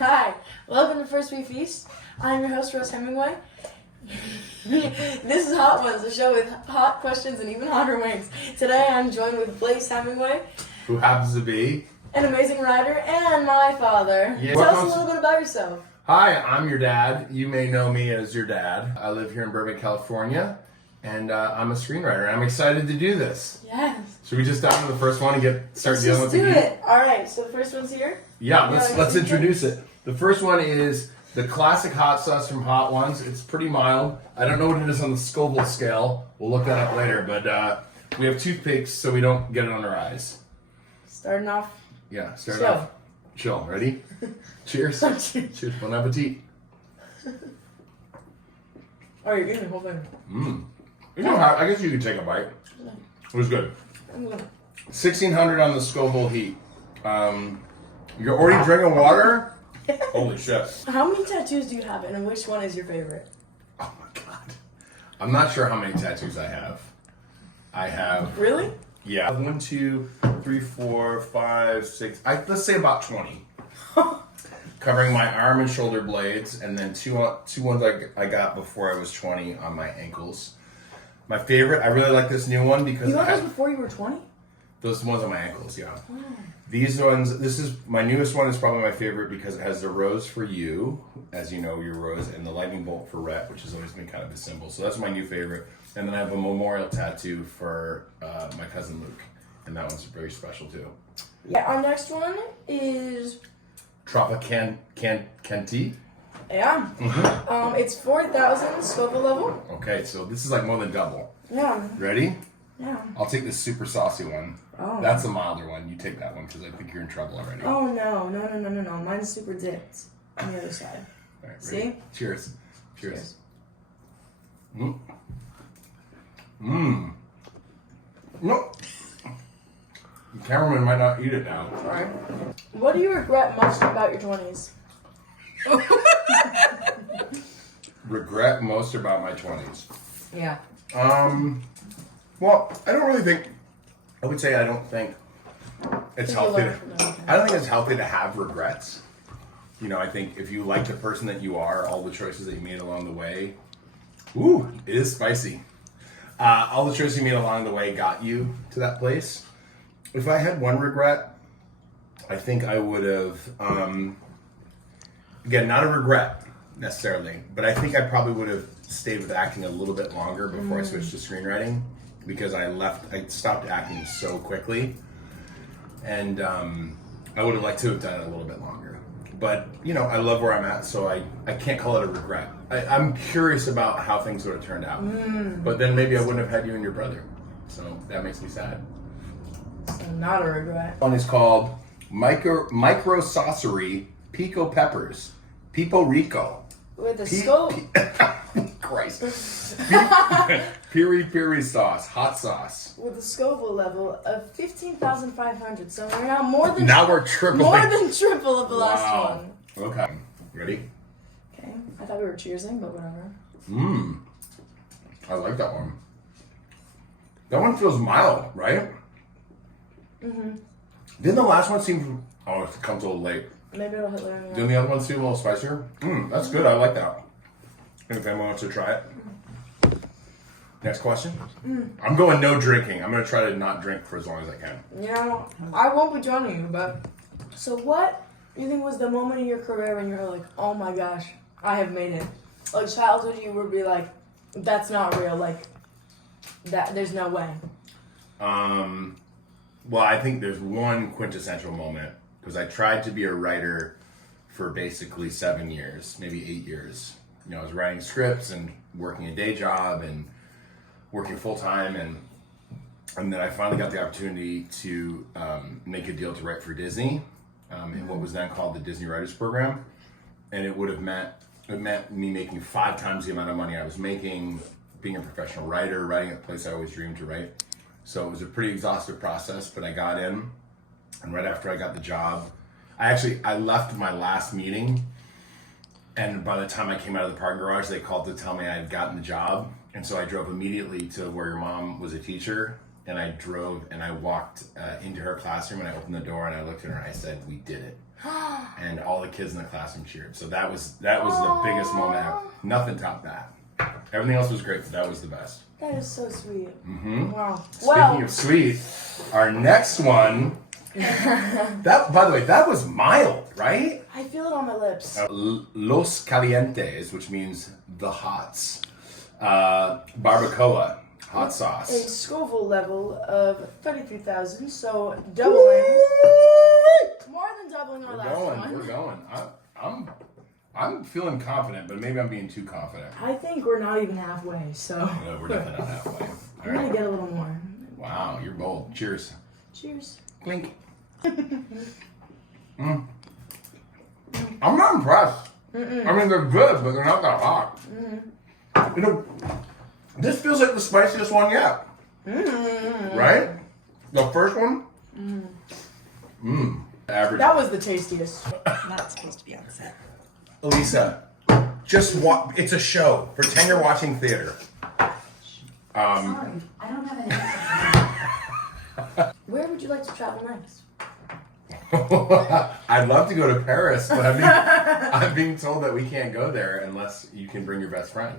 Hi, welcome to First We Feast. I'm your host, Blaise Hemingway. This is Hot Ones, a show with hot questions and even hotter wings. Today I'm joined with Blaise Hemingway, who happens to be an amazing writer, and my father. Yeah. Tell us a little bit about yourself. Hi, I'm your dad. You may know me as your dad. I live here in Burbank, California, and I'm a screenwriter. I'm excited to do this. Yes. Should we just dive into the first one and start Let's dealing just with do the heat? it. All right, so the first one's here. Yeah, let's introduce it. The first one is the classic hot sauce from Hot Ones. It's pretty mild. I don't know what it is on the Scoville scale. We'll look that up later, but we have toothpicks so we don't get it on our eyes. Starting off. Yeah, start Chill. off. Chill. Ready? Cheers. Cheers. Bon appetit. Oh, you're getting the whole thing. You know how? I guess you could take a bite. It was good. 1600 on the Scoville heat. You're already drinking water? Holy shit. How many tattoos do you have, and which one is your favorite? Oh my god. I'm not sure how many tattoos I have. I have. Really? Yeah. 1, 2, 3, 4, 5, 6. Let's say about 20. Covering my arm and shoulder blades, and then two ones I got before I was 20 on my ankles. My favorite, I really like this new one because you got those before you were 20? Those ones on my ankles, yeah. Wow. These ones, this is my newest one is probably my favorite because it has the rose for you, as you know, your rose, and the lightning bolt for Rhett, which has always been kind of a symbol. So that's my new favorite. And then I have a memorial tattoo for my cousin Luke, and that one's very special too. Yeah, our next one is Tropicana. Yeah. It's 4,000 Scoville level. Okay, so this is like more than double. Yeah. Ready? Yeah. I'll take this super saucy one. Oh. That's a milder one. You take that one because I think you're in trouble already. Oh, no. Mine's super dipped on the other side. All right, See? ready? Cheers. Cheers. No. The cameraman might not eat it now. Sorry. What do you regret most about your 20s? Regret most about my 20s. Yeah. Well, I don't really think. I would say I don't think it's healthy. I don't think it's healthy to have regrets. You know, I think if you like the person that you are, all the choices that you made along the way. Ooh, it is spicy. All the choices you made along the way got you to that place. If I had one regret, I think I would have. Again, not a regret necessarily, but I think I probably would have stayed with acting a little bit longer before I switched to screenwriting because I stopped acting so quickly, and I would have liked to have done it a little bit longer. But you know, I love where I'm at, so I can't call it a regret. I'm curious about how things would have turned out, but then maybe I wouldn't have had you and your brother, so that makes me sad. So not a regret. One is called Micro Saucery Pico Peppers. Pipo Rico. With a scope. Christ. Piri piri sauce. Hot sauce. With a Scoville level of 15,500. So we're now more than triple. More than triple of the last one. Okay. Ready? Okay. I thought we were cheersing, but whatever. I like that one. That one feels mild, right? Didn't the last one seem... Oh, it comes a little late. Maybe it'll hit later. Didn't the other one seem a little spicier? That's good. I like that. And if anyone wants to try it. Next question. I'm going no drinking. I'm going to try to not drink for as long as I can. You know, I won't be joining you, but... So what do you think was the moment in your career when you were like, oh my gosh, I have made it? Like childhood, you would be like, that's not real. Like, that there's no way. Well, I think there's one quintessential moment because I tried to be a writer for basically 7 years, maybe 8 years. You know, I was writing scripts and working a day job and working full time, and then I finally got the opportunity to make a deal to write for Disney in what was then called the Disney Writers Program, and it meant me making 5 times the amount of money I was making, being a professional writer, writing at the place I always dreamed to write. So it was a pretty exhaustive process, but I got in, and right after I got the job, I left my last meeting, and by the time I came out of the parking garage, they called to tell me I had gotten the job, and so I drove immediately to where your mom was a teacher, and I drove and I walked into her classroom, and I opened the door, and I looked at her, and I said, "We did it." and all the kids in the classroom cheered. So that was the biggest moment ever. Nothing topped that. Everything else was great, but that was the best. That is so sweet. Mm-hmm. Wow. Speaking of sweet, our next one. That, by the way, that was mild, right? I feel it on my lips. Los Calientes, which means the hots. Barbacoa, hot sauce. A Scoville level of 33,000, so doubling. More than doubling our last one. We're going. I'm feeling confident, but maybe I'm being too confident. I think we're not even halfway, so. No, we're definitely not halfway. I'm gonna get a little more. Wow, you're bold. Cheers. Cheers. Clink. I'm not impressed. I mean, they're good, but they're not that hot. You know, this feels like the spiciest one yet. Right? The first one? Average. That was the tastiest. Not supposed to be on set. Elisa, just watch. It's a show. Pretend you're watching theater. Sorry, I don't have an answer. Where would you like to travel next? I'd love to go to Paris, but I'm being told that we can't go there unless you can bring your best friend.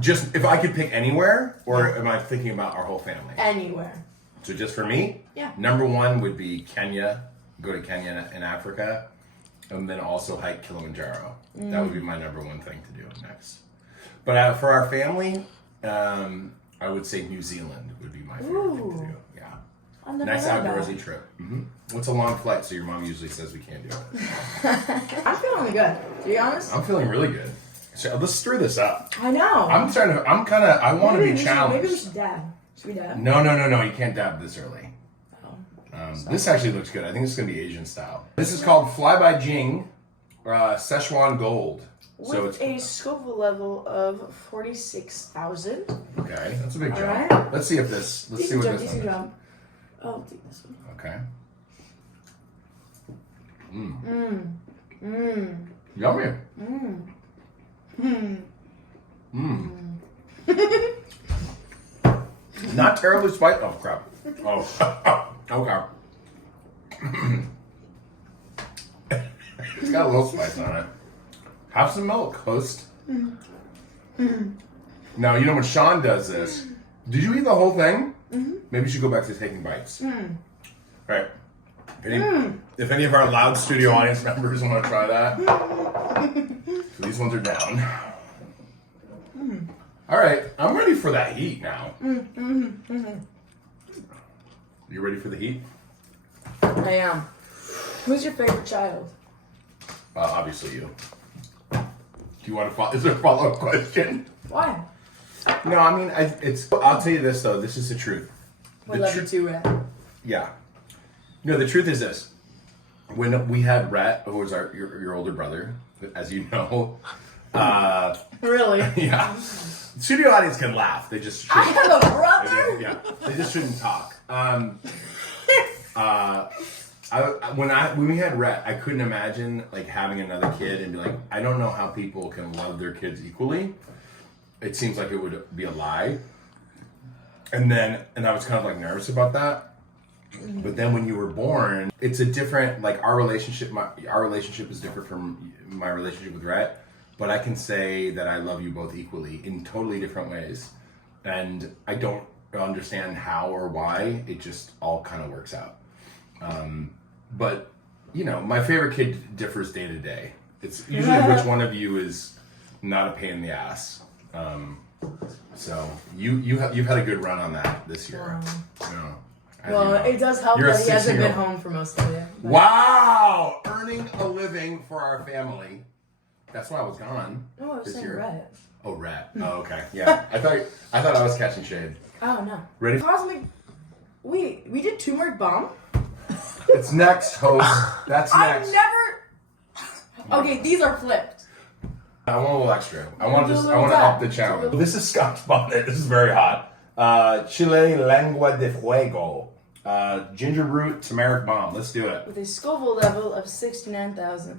Just if I could pick anywhere, or am I thinking about our whole family? Anywhere. So just for me? Yeah. Number one would be Kenya. Go to Kenya in Africa, and then also hike Kilimanjaro. That would be my number one thing to do next. But for our family, I would say New Zealand would be my favorite thing to do. Yeah. I've never Nice heard outdoorsy that. trip. It's a long flight, so your mom usually says we can't do it. I'm feeling good. To be honest. I'm feeling really good. So let's stir this up. I know. I want to be challenged. Maybe we should dab. Should we dab? No. You can't dab this early. This actually looks good. I think it's going to be Asian style. This is called Fly by Jing Szechuan Gold. So With a Scoville level of 46,000. Okay, that's a big jump. Alright. Let's see what this one is. Jump. Oh, I'll take this one. Okay. Yummy. Not terribly spicy. Oh crap. Oh. Okay. It's got a little spice on it. Have some milk, host. Now, you know when Sean does this, did you eat the whole thing? Maybe you should go back to taking bites. Right. If any of our loud studio audience members want to try that, so these ones are down. All right, I'm ready for that heat now. You ready for the heat? I am. Who's your favorite child? Obviously you. Do you want to follow? Is there a follow-up question? Why? No, I mean, I'll tell you this though. This is the truth. We love you too, Red. Yeah. No, the truth is this. When we had Rhett, who was your older brother, as you know. Really? Yeah. Studio audience can laugh. They just I shouldn't. have a brother? Yeah. They just shouldn't talk. When we had Rhett, I couldn't imagine like having another kid and be like, I don't know how people can love their kids equally. It seems like it would be a lie. And I was kind of like nervous about that. But then when you were born, it's a different, like our relationship is different from my relationship with Rhett. But I can say that I love you both equally in totally different ways. And I don't understand how or why. It just all kind of works out. But, you know, my favorite kid differs day to day. It's usually which one of you is not a pain in the ass. So you've had a good run on that this year. Well, it does help that he hasn't been home for most of it. Wow! Earning a living for our family. That's why I was gone. No, I was saying Rhett. Oh, Rhett. Oh, okay. Yeah. I thought I was catching shade. Oh, no. Ready? Cosmic. We did turmeric bomb? It's next, host. That's next. I've never. Okay, these are flipped. I want a little extra. I want to little up the dab. challenge. This is Scotch bonnet. This is very hot. Chile lengua de fuego. Ginger root turmeric bomb. Let's do it. With a Scoville level of 69,000.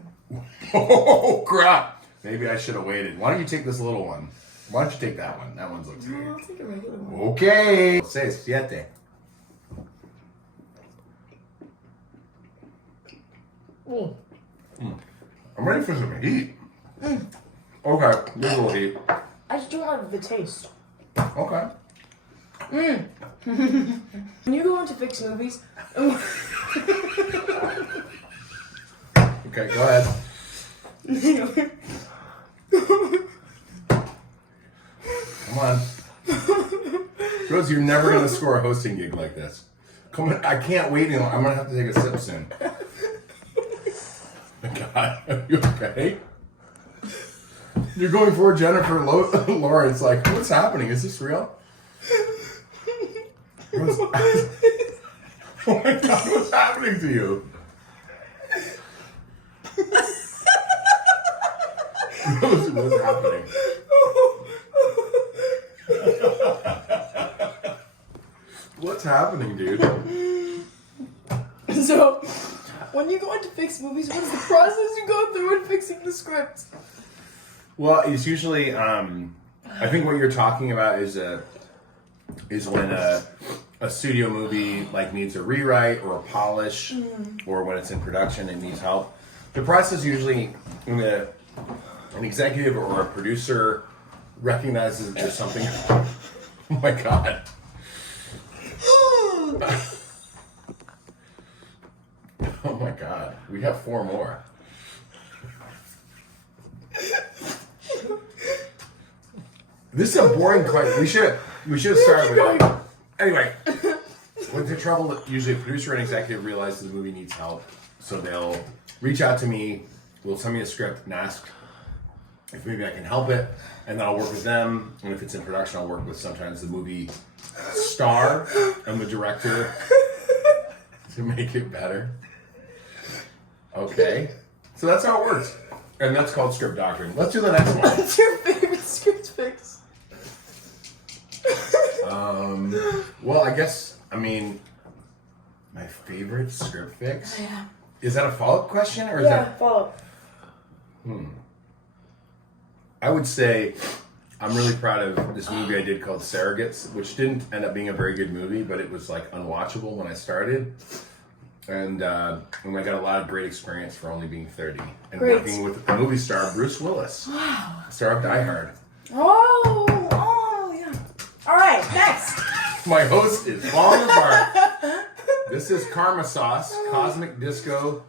Oh crap! Maybe I should have waited. Why don't you take this little one? Why don't you take that one? That one looks No, good. I'll take a regular one. Okay. 6, 7. I'm ready for some heat. Okay, there's a little heat. I just don't like the taste. Okay. When you go into fixed movies, Okay, go ahead. Come on. Rose, you're never going to score a hosting gig like this. Come on, I can't wait any longer. I'm going to have to take a sip soon. Oh my God, are you okay? You're going for Jennifer Lawrence. Like, what's happening? Is this real? Rose, oh my God, what's happening to you? Rose, what's happening? What's happening, dude? So, when you go into fixed movies, what is the process you go through in fixing the script? Well, it's usually, I think what you're talking about is when a studio movie like needs a rewrite or a polish, or when it's in production and needs help. The process usually when an executive or a producer recognizes there's something. Oh my God. Oh my God. We have 4 more. This is a boring question. We should have started with it. Anyway, what's the trouble? Usually a producer and executive realizes the movie needs help. So they'll reach out to me, will send me a script and ask if maybe I can help it. And then I'll work with them. And if it's in production, I'll work with sometimes the movie star and the director to make it better. Okay. So that's how it works. And that's called script doctoring. Let's do the next one. What's your favorite script fix? Well, I mean, my favorite script fix? Yeah. Is that a follow-up question? Or is that... follow. I would say I'm really proud of this movie I did called Surrogates, which didn't end up being a very good movie, but it was like unwatchable when I started. And I got a lot of great experience for only being 30. And working with a movie star, Bruce Willis. Wow. Star of Die Hard. Oh, yeah. All right, next. My host is falling apart. This is Karma Sauce, Cosmic Disco.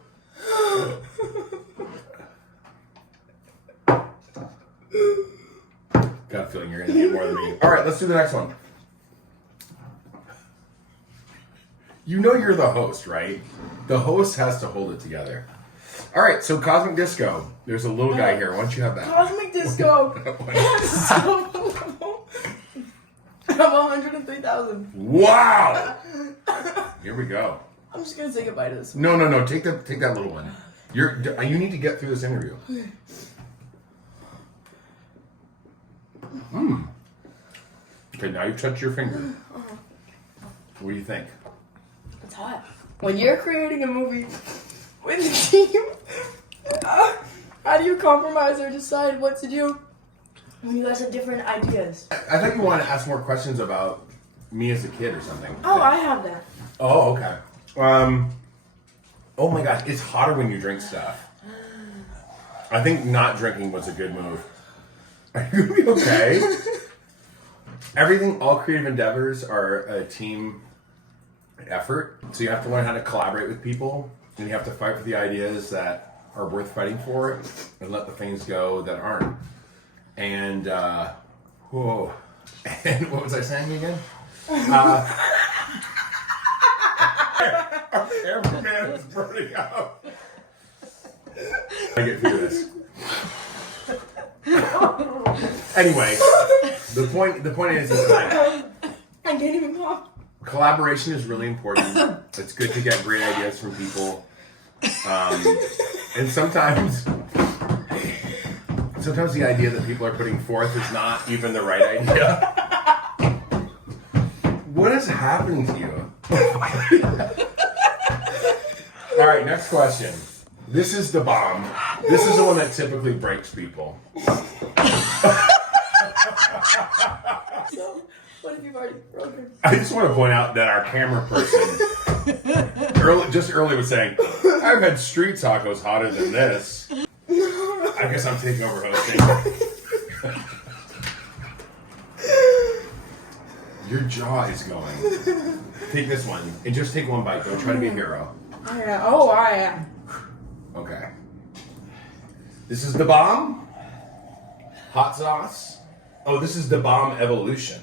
Got a feeling you're going to need more than me. All right, let's do the next one. You know you're the host, right? The host has to hold it together. All right, so Cosmic Disco. There's a little guy here. Why don't you have that? Cosmic Disco. I'm 103,000. Wow! Here we go. I'm just gonna say goodbye to this. No. Take that little one. You need to get through this interview. Okay, now you've touched your finger. What do you think? It's hot. When you're creating a movie with a team, how do you compromise or decide what to do when you guys have different ideas? I thought you wanted to ask more questions about me as a kid or something. Oh, I have that. Oh, okay. Oh my gosh, it's hotter when you drink stuff. I think not drinking was a good move. Are you gonna be okay? All creative endeavors are a team effort. So you have to learn how to collaborate with people, and you have to fight for the ideas that are worth fighting for, and let the things go that aren't. And whoa. And what was I saying again? Our cameraman is burning up. I get through this. Anyway, the point is like, I can't even talk. collaboration is really important. It's good to get great ideas from people, and sometimes the idea that people are putting forth is not even the right idea. What is happening to you? All right, next question. This is the bomb. This is the one that typically breaks people. So, what if you've already broken? I just want to point out that our camera person Early was saying, I've had street tacos hotter than this. I guess I'm taking over hosting. Your jaw is going. Take this one and just take one bite. Don't try to be a hero. Yeah. Oh, I am. Okay. This is the bomb. Hot sauce. Oh, this is the bomb evolution.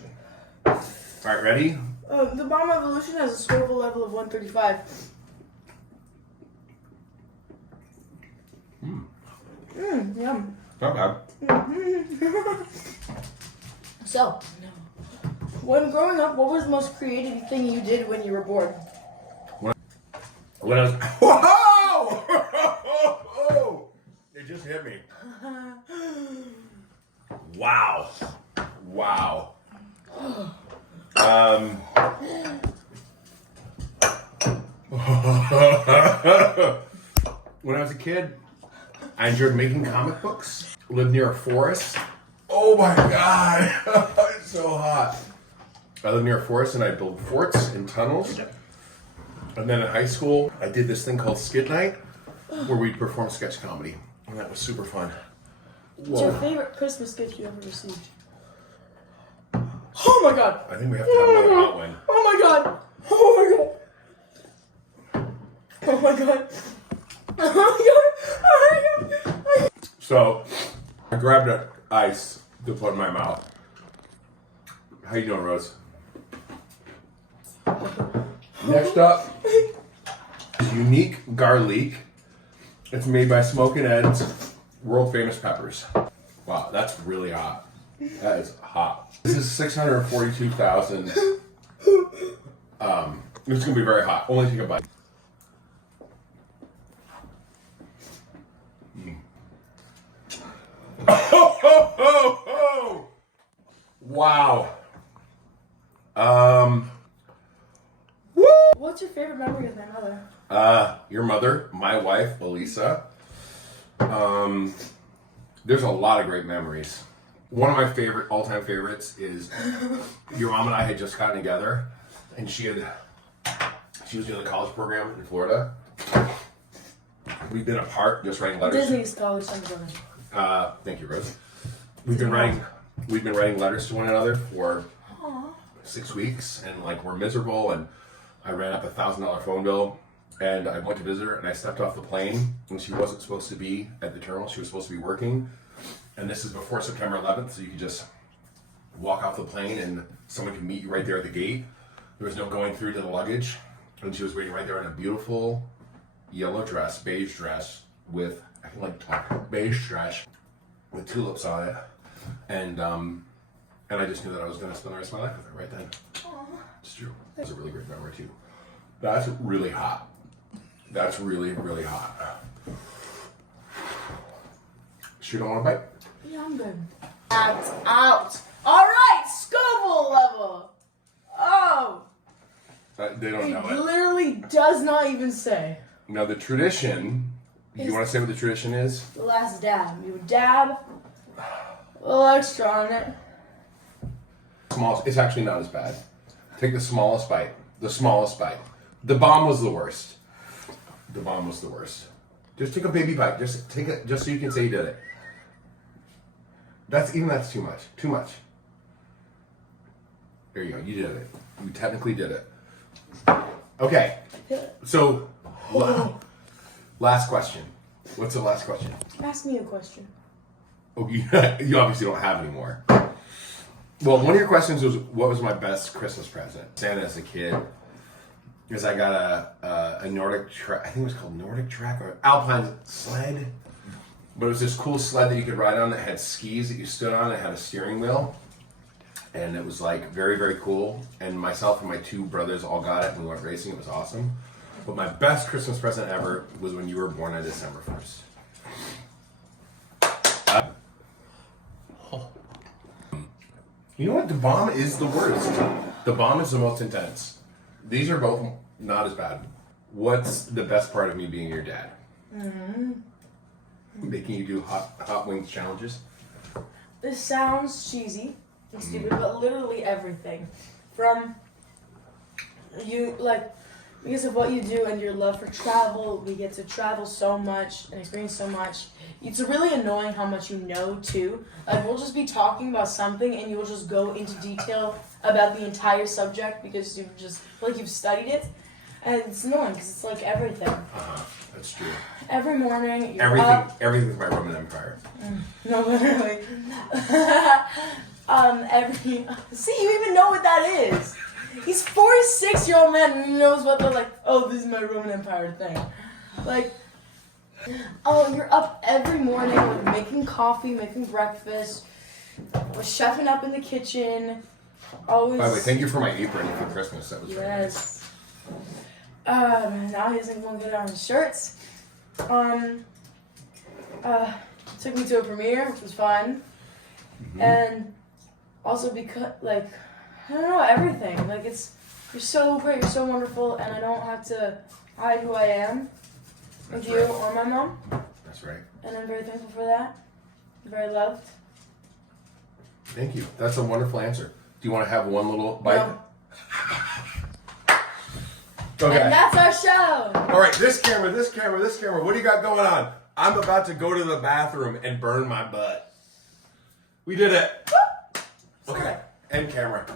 All right, ready? The bomb evolution has a swivel level of 135. Yum. Not bad. So, when growing up, what was the most creative thing you did when you were bored? When I was, whoa! It just hit me. Wow. When I was a kid, I enjoyed making comic books. Lived near a forest. Oh my god, it's so hot. I lived near a forest and I built forts and tunnels. And then in high school, I did this thing called Skit Night, where we'd perform sketch comedy. And that was super fun. What's your favorite Christmas gift you ever received? Oh my god! I think we have to have another hot one. Oh my god! Oh my god! Oh my god! Oh my god! Oh my god! So, I grabbed an ice to put in my mouth. How you doing, Rose? Next up is Unique Garlic. It's made by Smokin' Ed's world famous peppers. Wow, that's really hot. That is hot. This is 642,000. It's gonna be very hot. Only take a bite. Oh! Wow. Woo! What's your favorite memory of my mother? Your mother, my wife, Elisa. There's a lot of great memories. One of my favorite, all-time favorites is your mom and I had just gotten together, and she was doing the college program in Florida. We've been apart, just writing letters. Disney's college program. Thank you, Rose. We've been writing letters to one another for 6 weeks, and like we're miserable. And I ran up $1,000 phone bill, and I went to visit her, and I stepped off the plane, and she wasn't supposed to be at the terminal. She was supposed to be working, and this is before September 11th, so you could just walk off the plane, and someone could meet you right there at the gate. There was no going through to the luggage, and she was waiting right there in a beautiful yellow dress, beige dress with beige dress with tulips on it, and I just knew that I was going to spend the rest of my life with her right then. Aww. It's true. That's a really great memory too. That's really hot. That's really, really hot. She don't want to bite? Yeah, I'm good. That's out. All right, Scoville level. Oh. They don't know It it. literally does not even say. Now the tradition. You want to say what the tradition is? The last dab. You dab. A little extra on it. It's actually not as bad. Take the smallest bite. The smallest bite. The bomb was the worst. The bomb was the worst. Just take a baby bite. Just take it, just so you can say you did it. That's too much. Too much. There you go. You did it. You technically did it. Okay. So, last question. What's the last question? Ask me a question. Oh, you obviously don't have any more. Well, one of your questions was, what was my best Christmas present? Santa as a kid, because I got a Nordic Trek, I think it was called Nordic Trek or Alpine sled. But it was this cool sled that you could ride on that had skis that you stood on. It had a steering wheel. And it was like very, very cool. And myself and my two brothers all got it and we went racing. It was awesome. But my best Christmas present ever was when you were born on December 1st. You know what? The bomb is the worst. The bomb is the most intense. These are both not as bad. What's the best part of me being your dad? Making you do hot wings challenges? This sounds cheesy and stupid, but literally everything. From you because of what you do and your love for travel, we get to travel so much and experience so much. It's really annoying how much you know too. Like we'll just be talking about something and you'll just go into detail about the entire subject because you've studied it, and it's annoying because it's like everything. That's true. Every morning, you're up. Everything's my Roman Empire. No, literally. See, you even know what that is. He's 46-year-old man and he knows what this is my Roman Empire thing. Like, you're up every morning with making coffee, making breakfast, we're chefing up in the kitchen. Always. By the way, thank you for my apron for Christmas. That was yes. Now he doesn't want to get on his shirts. Took me to a premiere, which was fun, and also because I don't know, everything. You're so great, you're so wonderful, and I don't have to hide who I am with you or my mom. That's right. And I'm very thankful for that. I'm very loved. Thank you. That's a wonderful answer. Do you want to have one little bite? No. Okay. And that's our show. All right, this camera. What do you got going on? I'm about to go to the bathroom and burn my butt. We did it. Okay, end camera.